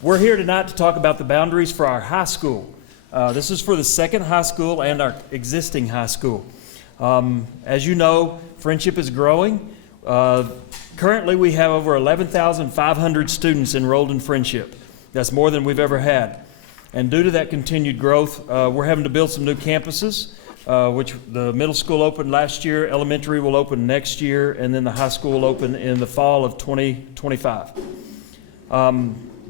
We're here tonight to talk about the boundaries for our high school. This is for the second high school and our existing high school. As you know, Frenship is growing. Currently, we have over 11,500 students enrolled in Frenship. That's more than we've ever had. And due to that continued growth, we're having to build some new campuses, which the middle school opened last year, elementary will open next year, and then the high school will open in the fall of 2025.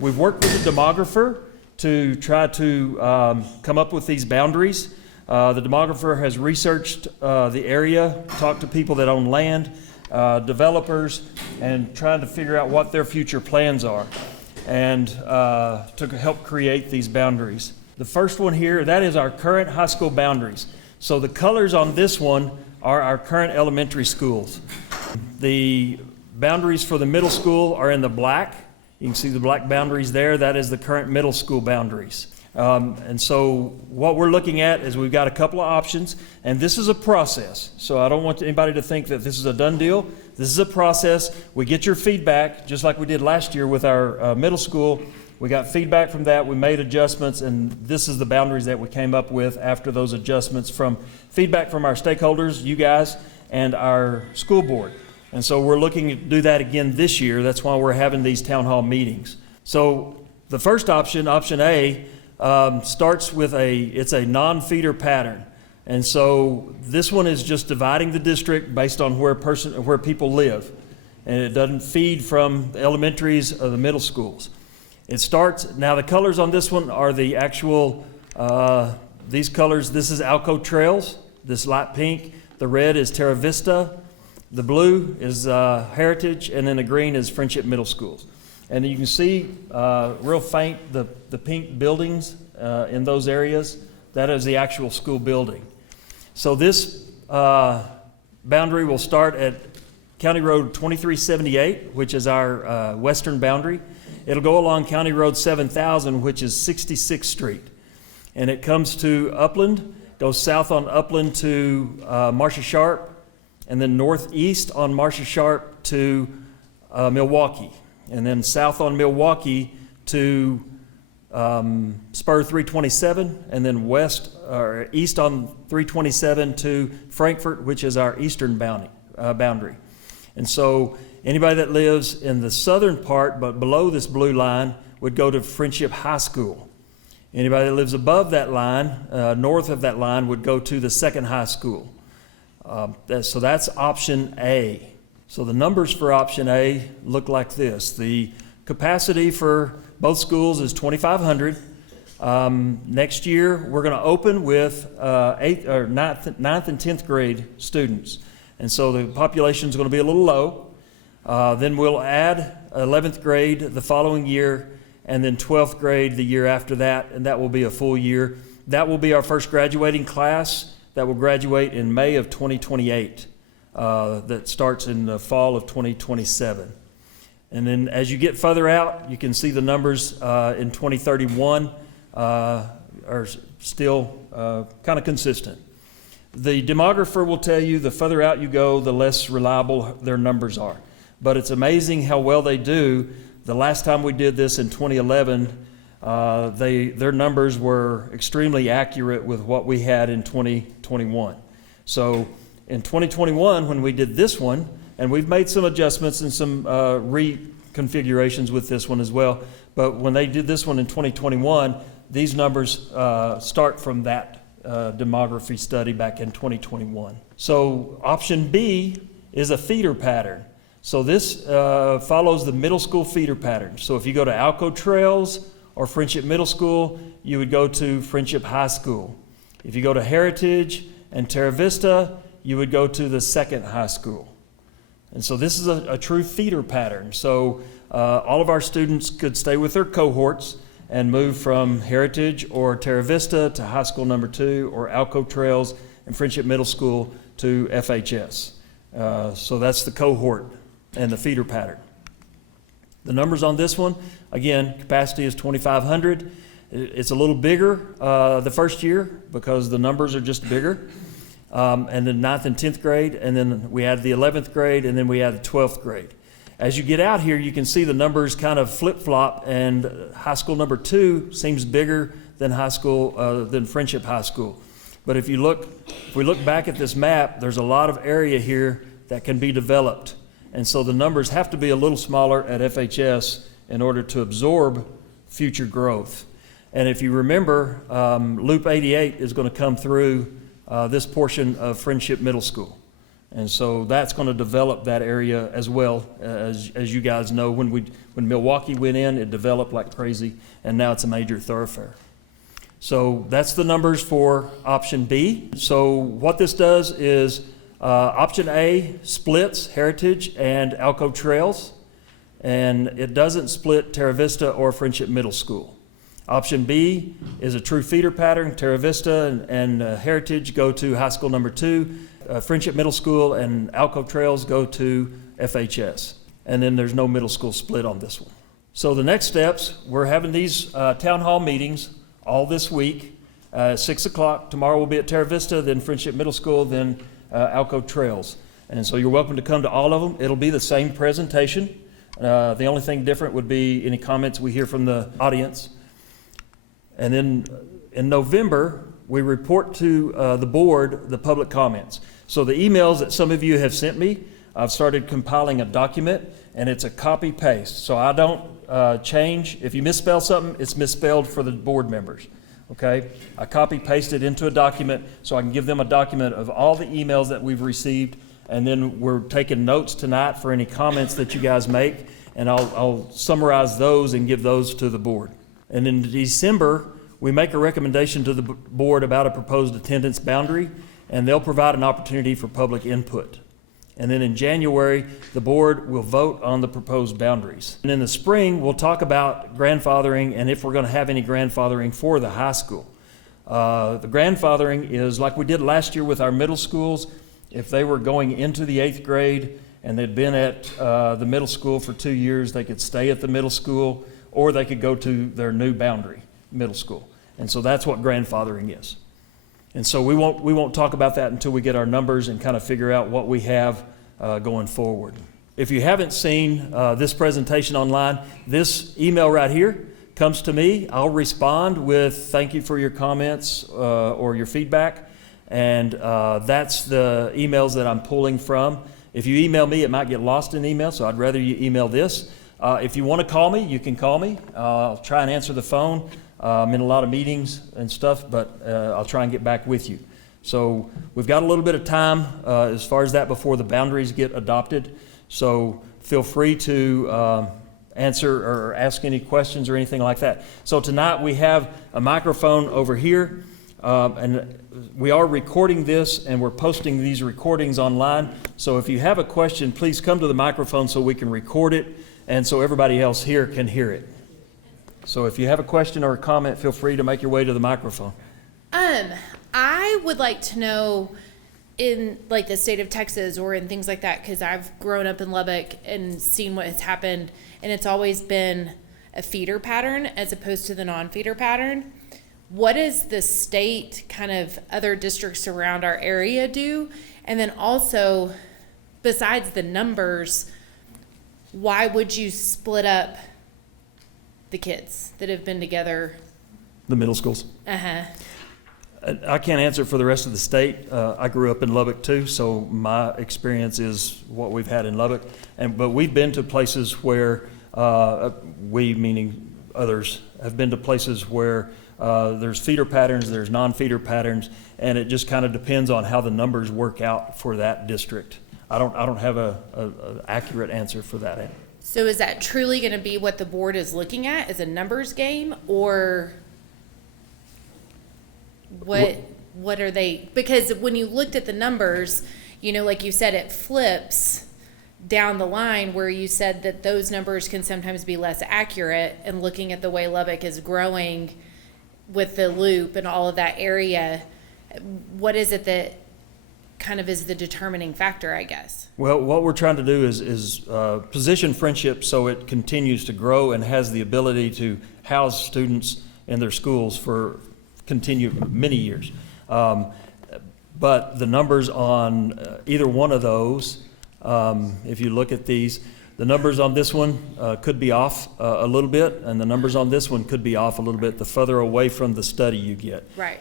We've worked with the demographer to try to come up with these boundaries. The demographer has researched the area, talked to people that own land, developers, and trying to figure out what their future plans are, and to help create these boundaries. The first one here, that is our current high school boundaries. So the colors on this one are our current elementary schools. The boundaries for the middle school are in the black. You can see the black boundaries there. That is the current middle school boundaries. And so what we're looking at is we've got a couple of options, and this is a process. So I don't want anybody to think that this is a done deal. This is a process. We get your feedback, just like we did last year with our middle school. We got feedback from that. We made adjustments, and this is the boundaries that we came up with after those adjustments from feedback from our stakeholders, you guys, and our school board. And so we're looking to do that again this year. That's why we're having these town hall meetings. So the first option, option A, starts with it's a non-feeder pattern. And so this one is just dividing the district based on where people live. And it doesn't feed from the elementaries or the middle schools. It starts, now the colors on this one are the actual, these colors, this is Alco Trails, this light pink. The red is Terra Vista. The blue is Heritage, and then the green is Frenship Middle Schools. And you can see real faint the pink buildings in those areas. That is the actual school building. So this boundary will start at County Road 2378, which is our western boundary. It'll go along County Road 7000, which is 66th Street. And it comes to Upland, goes south on Upland to Marcia Sharp, and then northeast on Marcia Sharp to Milwaukee, and then south on Milwaukee to Spur 327, and then west or east on 327 to Frankfort, which is our eastern boundary. And so anybody that lives in the southern part but below this blue line would go to Frenship High School. Anybody that lives above that line, north of that line, would go to the second high school. So that's option A. So the numbers for option A look like this. The capacity for both schools is 2,500. Next year, we're going to open with 9th and 10th grade students. And so the population is going to be a little low. Then we'll add 11th grade the following year, and then 12th grade the year after that, and that will be a full year. That will be our first graduating class. That will graduate in May of 2028. That starts in the fall of 2027. And then as you get further out, you can see the numbers in 2031 are still kind of consistent. The demographer will tell you the further out you go, the less reliable their numbers are. But it's amazing how well they do. The last time we did this in 2011, their numbers were extremely accurate with what we had in 2021. So in 2021, when we did this one, and we've made some adjustments and some reconfigurations with this one as well, but when they did this one in 2021, these numbers start from that demography study back in 2021. So option B is a feeder pattern. So this follows the middle school feeder pattern. So if you go to Alco Trails or Frenship Middle School, you would go to Frenship High School. If you go to Heritage and Terra Vista, you would go to the second high school. And so this is a true feeder pattern. So all of our students could stay with their cohorts and move from Heritage or Terra Vista to High School number 2, or Alco Trails and Frenship Middle School to FHS. So that's the cohort and the feeder pattern. The numbers on this one, again, capacity is 2,500. It's a little bigger the first year because the numbers are just bigger. And then 9th and 10th grade, and then we add the 11th grade, and then we add the 12th grade. As you get out here, you can see the numbers kind of flip-flop, and high school number 2 seems bigger than than Frenship High School. But if we look back at this map, there's a lot of area here that can be developed. And so the numbers have to be a little smaller at FHS in order to absorb future growth. And if you remember, Loop 88 is going to come through this portion of Frenship Middle School. And so that's going to develop that area as well. As you guys know, when Milwaukee went in, it developed like crazy, and now it's a major thoroughfare. So that's the numbers for option B. So what this does is option A splits Heritage and Alco Trails, and it doesn't split Terra Vista or Frenship Middle School. Option B is a true feeder pattern. Terra Vista and Heritage go to high school number 2. Frenship Middle School and Alco Trails go to FHS. And then there's no middle school split on this one. So the next steps, we're having these town hall meetings all this week. 6 o'clock, tomorrow we'll be at Terra Vista, then Frenship Middle School, then Alco Trails. And so you're welcome to come to all of them. It'll be the same presentation. The only thing different would be any comments we hear from the audience. And then in November, we report to the board the public comments. So the emails that some of you have sent me, I've started compiling a document, and it's a copy paste. So I don't change. If you misspell something, it's misspelled for the board members. Okay? I copy paste it into a document so I can give them a document of all the emails that we've received, and then we're taking notes tonight for any comments that you guys make, and I'll summarize those and give those to the board. And in December, we make a recommendation to the board about a proposed attendance boundary, and they'll provide an opportunity for public input. And then in January, the board will vote on the proposed boundaries. And in the spring, we'll talk about grandfathering and if we're going to have any grandfathering for the high school. The grandfathering is like we did last year with our middle schools. If they were going into the 8th grade and they'd been at the middle school for 2 years, they could stay at the middle school, or they could go to their new boundary, middle school. And so that's what grandfathering is. And so we won't talk about that until we get our numbers and kind of figure out what we have going forward. If you haven't seen this presentation online, this email right here comes to me. I'll respond with thank you for your comments or your feedback. And that's the emails that I'm pulling from. If you email me, it might get lost in email, so I'd rather you email this. If you want to call me, you can call me. I'll try and answer the phone. I'm in a lot of meetings and stuff, but I'll try and get back with you. So we've got a little bit of time as far as that before the boundaries get adopted. So feel free to answer or ask any questions or anything like that. So tonight we have a microphone over here, and we are recording this and we're posting these recordings online. So if you have a question, please come to the microphone so we can record it and so everybody else here can hear it. So if you have a question or a comment, feel free to make your way to the microphone. I would like to know in like the state of Texas or in things like that, because I've grown up in Lubbock and seen what has happened, and it's always been a feeder pattern as opposed to the non-feeder pattern. What does the state, kind of other districts around our area do? And then also, besides the numbers, why would you split up the kids that have been together? The middle schools? Uh-huh. I can't answer for the rest of the state. I grew up in Lubbock too, so my experience is what we've had in Lubbock. But we've been to places where, we meaning others, have been to places where there's feeder patterns, there's non-feeder patterns, and it just kind of depends on how the numbers work out for that district. I don't have a accurate answer for that. So is that truly going to be what the board is looking at, is a numbers game, or what are they? Because when you looked at the numbers, you know, like you said, it flips down the line where you said that those numbers can sometimes be less accurate, and looking at the way Lubbock is growing with the loop and all of that area, what is it that kind of is the determining factor, I guess? Well, what we're trying to do is position Frenship so it continues to grow and has the ability to house students in their schools for many years. But the numbers on either one of those, if you look at these, The numbers on this one could be off a little bit, and the numbers on this one could be off a little bit the further away from the study you get. Right.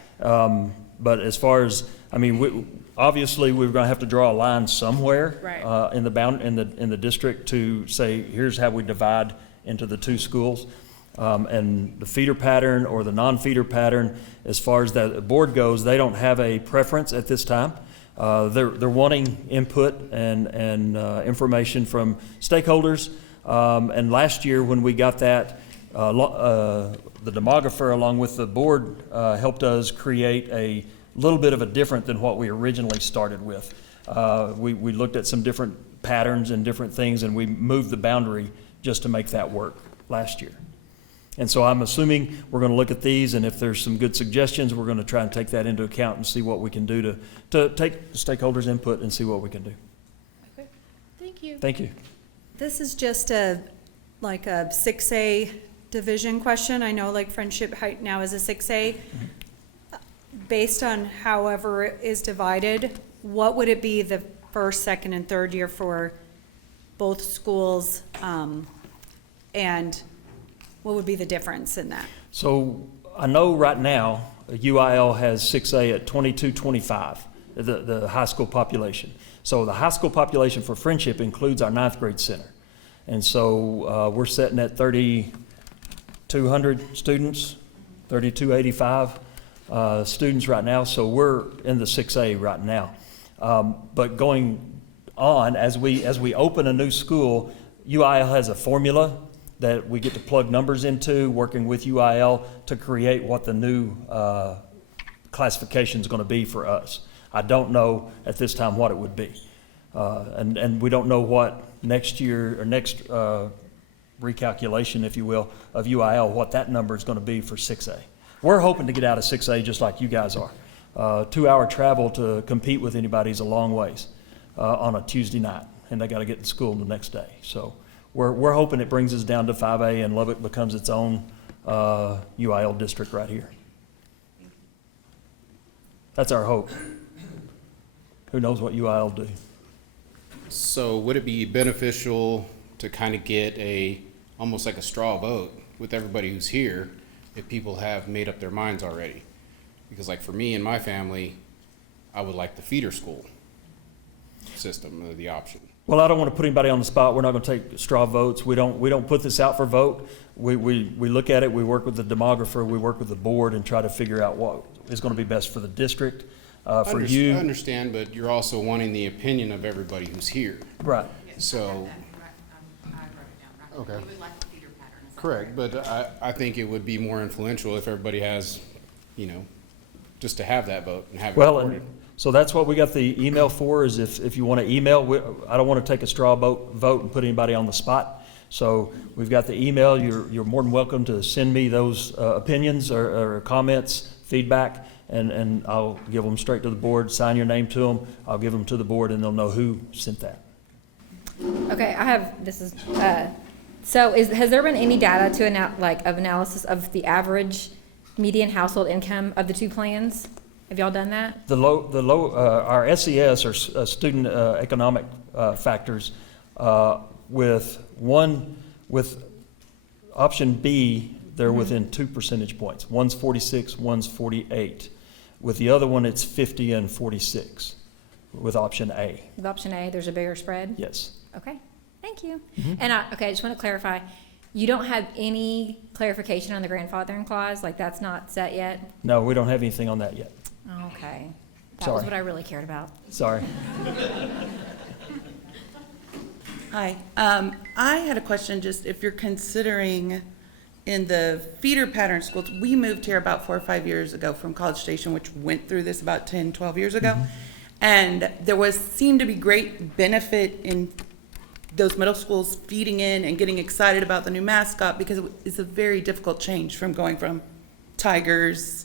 But as far as, I mean, obviously, we're going to have to draw a line somewhere Right. in the district to say, here's how we divide into the two schools. And the feeder pattern or the non-feeder pattern, as far as the board goes, they don't have a preference at this time. They're wanting input and information from stakeholders. And last year, when we got that, the demographer, along with the board, helped us create a little bit of a different than what we originally started with. We looked at some different patterns and different things, and we moved the boundary just to make that work last year. And so I'm assuming we're going to look at these, and if there's some good suggestions, we're going to try and take that into account and see what we can do to take the stakeholders' input and see what we can do. Okay. Thank you. Thank you. This is just like a 6A division question. I know like Friendship Height now is a 6A. Based on however it is divided, what would it be the first, second, and third year for both schools? And what would be the difference in that? So I know right now, UIL has 6A at 2225, the high school population. So the high school population for Friendship includes our ninth grade center. And so we're sitting at 3,200 students, 3,285 students right now. So we're in the 6A right now. But going on, as we open a new school, UIL has a formula that we get to plug numbers into, working with UIL to create what the new classification is going to be for us. I don't know at this time what it would be. And we don't know what next year or next recalculation, if you will, of UIL, what that number is going to be for 6A. We're hoping to get out of 6A just like you guys are. 2-hour travel to compete with anybody is a long ways on a Tuesday night, and they got to get to school the next day. So we're hoping it brings us down to 5A and Lubbock becomes its own UIL district right here. That's our hope. Who knows what UIL will do? So would it be beneficial to kind of get almost like a straw vote with everybody who's here if people have made up their minds already? Because like for me and my family, I would like the feeder school system, the option. Well, I don't want to put anybody on the spot. We're not going to take straw votes. We don't put this out for vote. We look at it. We work with the demographer. We work with the board and try to figure out what is going to be best for the district, for you. I understand, but you're also wanting the opinion of everybody who's here. Right. So, okay. Correct, but I think it would be more influential if everybody has, just to have that vote and have it Well, recorded. and so that's what we got the email for, is if you want to email. I don't want to take a straw vote and put anybody on the spot. So we've got the email. You're more than welcome to send me those opinions or comments, feedback, and I'll give them straight to the board, sign your name to them. I'll give them to the board, and they'll know who sent that. Okay, has there been any data of analysis of the average median household income of the two plans? Have y'all done that? Our SES, or student economic factors, with option B, they're within 2 percentage points. One's 46, one's 48. With the other one, it's 50 and 46 with option A. With option A, there's a bigger spread? Yes. Okay, thank you. And I just want to clarify, you don't have any clarification on the grandfathering clause? Like that's not set yet? No, we don't have anything on that yet. Okay. That Sorry. was what I really cared about. Sorry. Hi. I had a question, just if you're considering in the feeder pattern schools, we moved here about 4 or 5 years ago from College Station, which went through this about 10, 12 years ago. And there seemed to be great benefit in those middle schools feeding in and getting excited about the new mascot, because it's a very difficult change from going from tigers,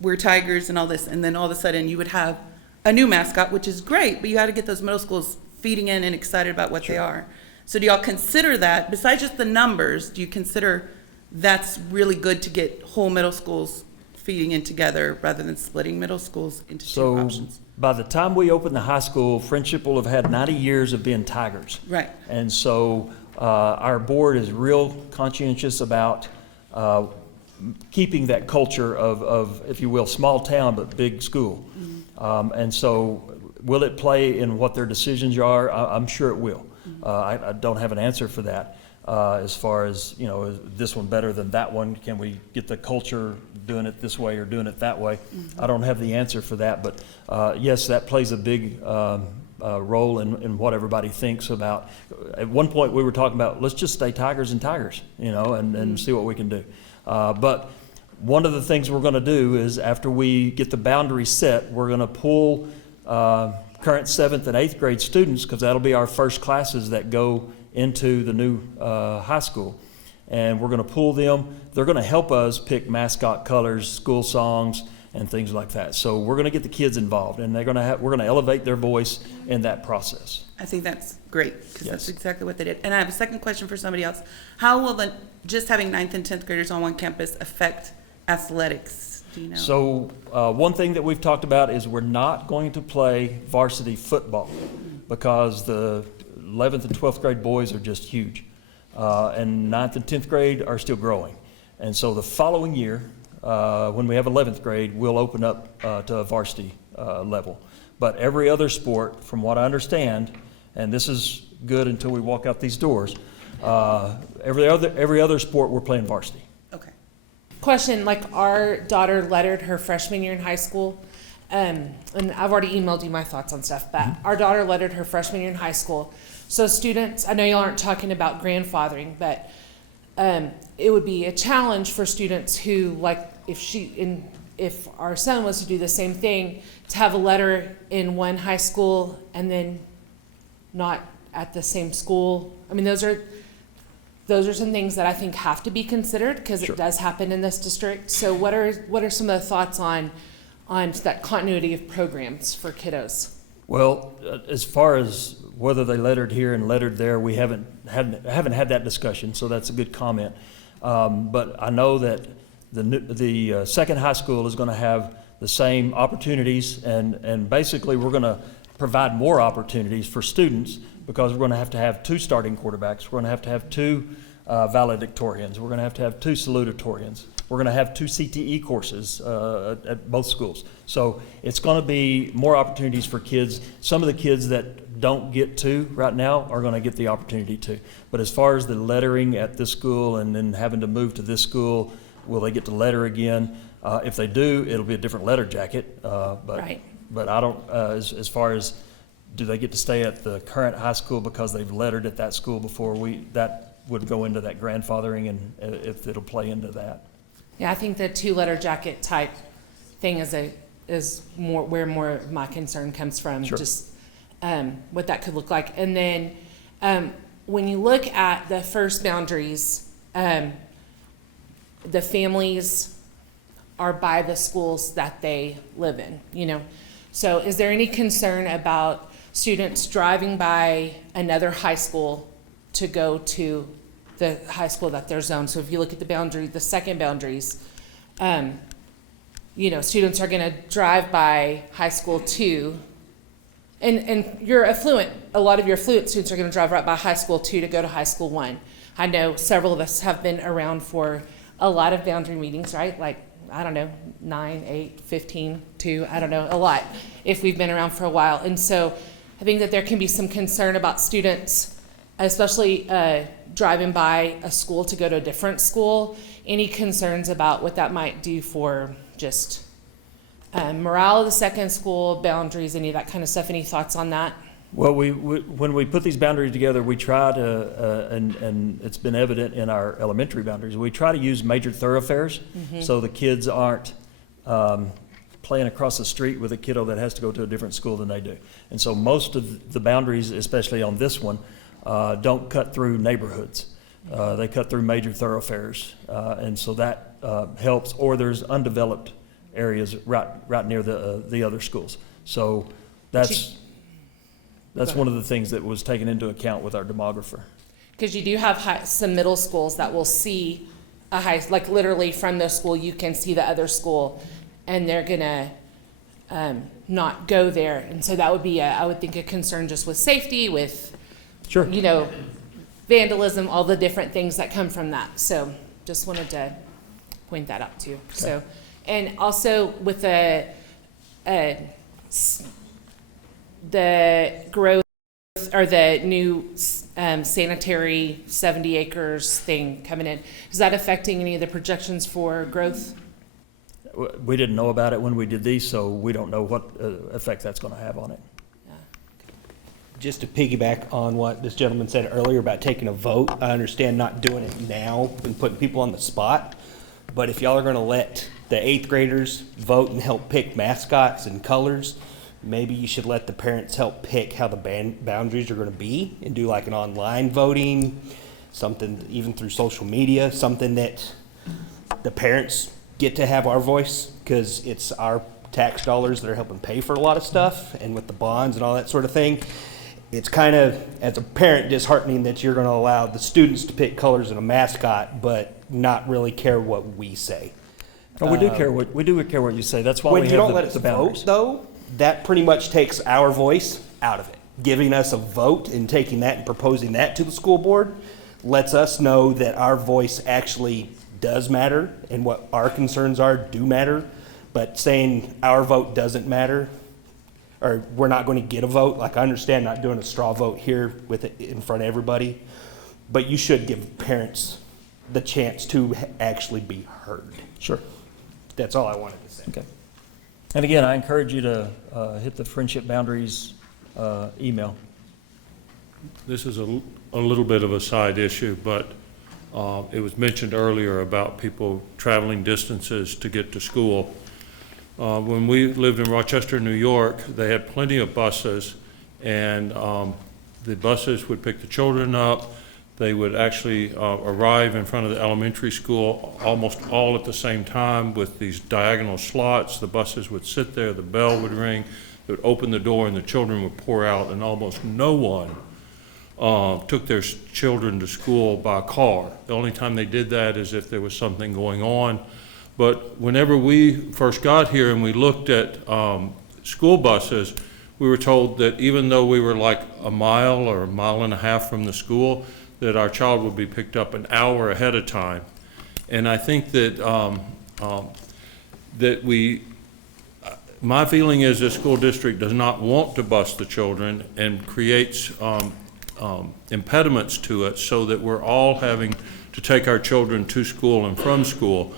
we're tigers and all this, and then all of a sudden you would have a new mascot, which is great, but you had to get those middle schools feeding in and excited about what they are. So do y'all consider that, besides just the numbers, do you consider that's really good to get whole middle schools feeding in together rather than splitting middle schools into two options? By the time we open the high school, Friendship will have had 90 years of being Tigers. Right. And so our board is real conscientious about keeping that culture of, if you will, small town but big school. And so will it play in what their decisions are? I'm sure it will. I don't have an answer for that. As far as, you know, is this one better than that one? Can we get the culture doing it this way or doing it that way? I don't have the answer for that, but yes, that plays a big role in what everybody thinks about. At one point, we were talking about, let's just stay Tigers and Tigers, you know, and see what we can do. But one of the things we're going to do is after we get the boundaries set, we're going to pull current 7th and 8th grade students, because that'll be our first classes that go into the new high school. And we're going to pull them. They're going to help us pick mascot colors, school songs, and things like that. So we're going to get the kids involved, and we're going to elevate their voice in that process. I think that's great, because that's Yes. exactly what they did. And I have a second question for somebody else. How will just having 9th and 10th graders on one campus affect athletics? Do you know? So one thing that we've talked about is we're not going to play varsity football because the 11th and 12th grade boys are just huge. And 9th and 10th grade are still growing. And so the following year, when we have 11th grade, we'll open up to a varsity level. But every other sport, from what I understand, and this is good until we walk out these doors, every other sport we're playing varsity. Okay. Question, like our daughter lettered her freshman year in high school, and I've already emailed you my thoughts on stuff, but our daughter lettered her freshman year in high school. So students, I know you aren't talking about grandfathering, but it would be a challenge for students who, like, if our son was to do the same thing, to have a letter in one high school and then not at the same school. I mean, those are some things that I think have to be considered, because Sure. it does happen in this district. So what are some of the thoughts on that continuity of programs for kiddos? Well, as far as whether they lettered here and lettered there, we haven't had that discussion, so that's a good comment. But I know that the second high school is going to have the same opportunities, and basically we're going to provide more opportunities for students, because we're going to have 2 starting quarterbacks. We're going to have 2 valedictorians. We're going to have 2 salutatorians. We're going to have 2 CTE courses at both schools. So it's going to be more opportunities for kids. Some of the kids that don't get to right now are going to get the opportunity to. But as far as the lettering at this school and then having to move to this school, will they get to letter again? If they do, it'll be a different letter jacket. Right. But I don't, as far as do they get to stay at the current high school because they've lettered at that school before, that would go into that grandfathering, and if it'll play into that. Yeah, I think the 2-letter jacket type thing is where more of my concern comes from. Sure. Just what that could look like. And then when you look at the first boundaries, the families are by the schools that they live in, you know. So is there any concern about students driving by another high school to go to the high school that they're zoned? So if you look at the boundary, the second boundaries, you know, students are going to drive by high school 2, and you're affluent. A lot of your affluent students are going to drive right by high school 2 to go to high school 1. I know several of us have been around for a lot of boundary meetings, right? Like, I don't know, 9, 8, 15, 2, I don't know, a lot, if we've been around for a while. And so I think that there can be some concern about students, especially driving by a school to go to a different school. Any concerns about what that might do for just morale of the second school, boundaries, any of that kind of stuff? Any thoughts on that? Well, when we put these boundaries together, we try to, and it's been evident in our elementary boundaries, we try to use major thoroughfares, so the kids aren't playing across the street with a kiddo that has to go to a different school than they do. And so most of the boundaries, especially on this one, don't cut through neighborhoods. They cut through major thoroughfares, and so that helps. Or there's undeveloped areas right near the other schools. So that's one of the things that was taken into account with our demographer. Because you do have some middle schools that will see a high, like literally from the school, you can see the other school, and they're gonna not go there. And so that would be, I would think, a concern just with safety, with, Sure. you know, vandalism, all the different things that come from that. So just wanted to point that out too. So, and also with the growth or the new sanitary 70 acres thing coming in, is that affecting any of the projections for growth? We didn't know about it when we did these, so we don't know what effect that's going to have on it. Just to piggyback on what this gentleman said earlier about taking a vote, I understand not doing it now and putting people on the spot, but if y'all are gonna let the 8th graders vote and help pick mascots and colors, maybe you should let the parents help pick how the boundaries are gonna be and do like an online voting, something even through social media, something that the parents get to have our voice, because it's our tax dollars that are helping pay for a lot of stuff, and with the bonds and all that sort of thing. It's kind of, as a parent, disheartening that you're going to allow the students to pick colors and a mascot, but not really care what we say. No, we do care what you say. That's why When we you have don't let us the boundaries. vote, though, that pretty much takes our voice out of it. Giving us a vote and taking that and proposing that to the school board lets us know that our voice actually does matter and what our concerns are do matter. But saying our vote doesn't matter, or we're not going to get a vote. Like, I understand not doing a straw vote here with it in front of everybody, but you should give parents the chance to actually be heard. Sure. That's all I wanted to say. Okay. And again, I encourage you to hit the Friendship Boundaries email. This is a little bit of a side issue, but it was mentioned earlier about people traveling distances to get to school. When we lived in Rochester, New York, they had plenty of buses, and the buses would pick the children up. They would actually arrive in front of the elementary school almost all at the same time with these diagonal slots. The buses would sit there, the bell would ring, they would open the door, and the children would pour out, and almost no one took their children to school by car. The only time they did that is if there was something going on. But whenever we first got here and we looked at school buses, we were told that even though we were like a mile or a mile and a half from the school, that our child would be picked up an hour ahead of time. And I think that my feeling is the school district does not want to bus the children and creates impediments to it, so that we're all having to take our children to school and from school.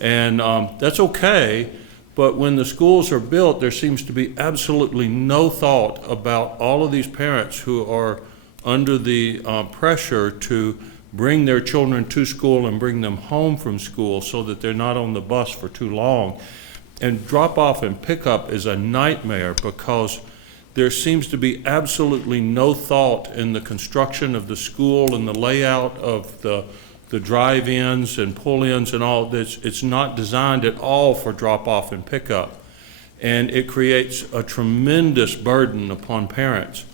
And that's okay, but when the schools are built, there seems to be absolutely no thought about all of these parents who are under the pressure to bring their children to school and bring them home from school so that they're not on the bus for too long. And drop off and pick up is a nightmare, because there seems to be absolutely no thought in the construction of the school and the layout of the drive-ins and pull-ins and all this. It's not designed at all for drop-off and pickup. And it creates a tremendous burden upon parents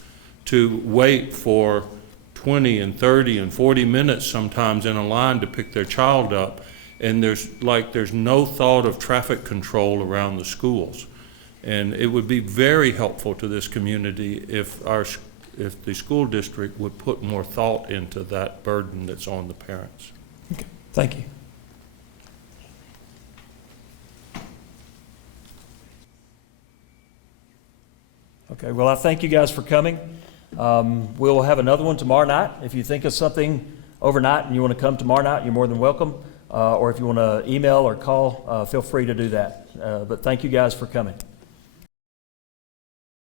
to wait for 20 and 30 and 40 minutes sometimes in a line to pick their child up. And there's no thought of traffic control around the schools. And it would be very helpful to this community if the school district would put more thought into that burden that's on the parents. Okay. Thank you. Okay, well, I thank you guys for coming. We'll have another one tomorrow night. If you think of something overnight and you want to come tomorrow night, you're more than welcome. Or if you want to email or call, feel free to do that. But thank you guys for coming.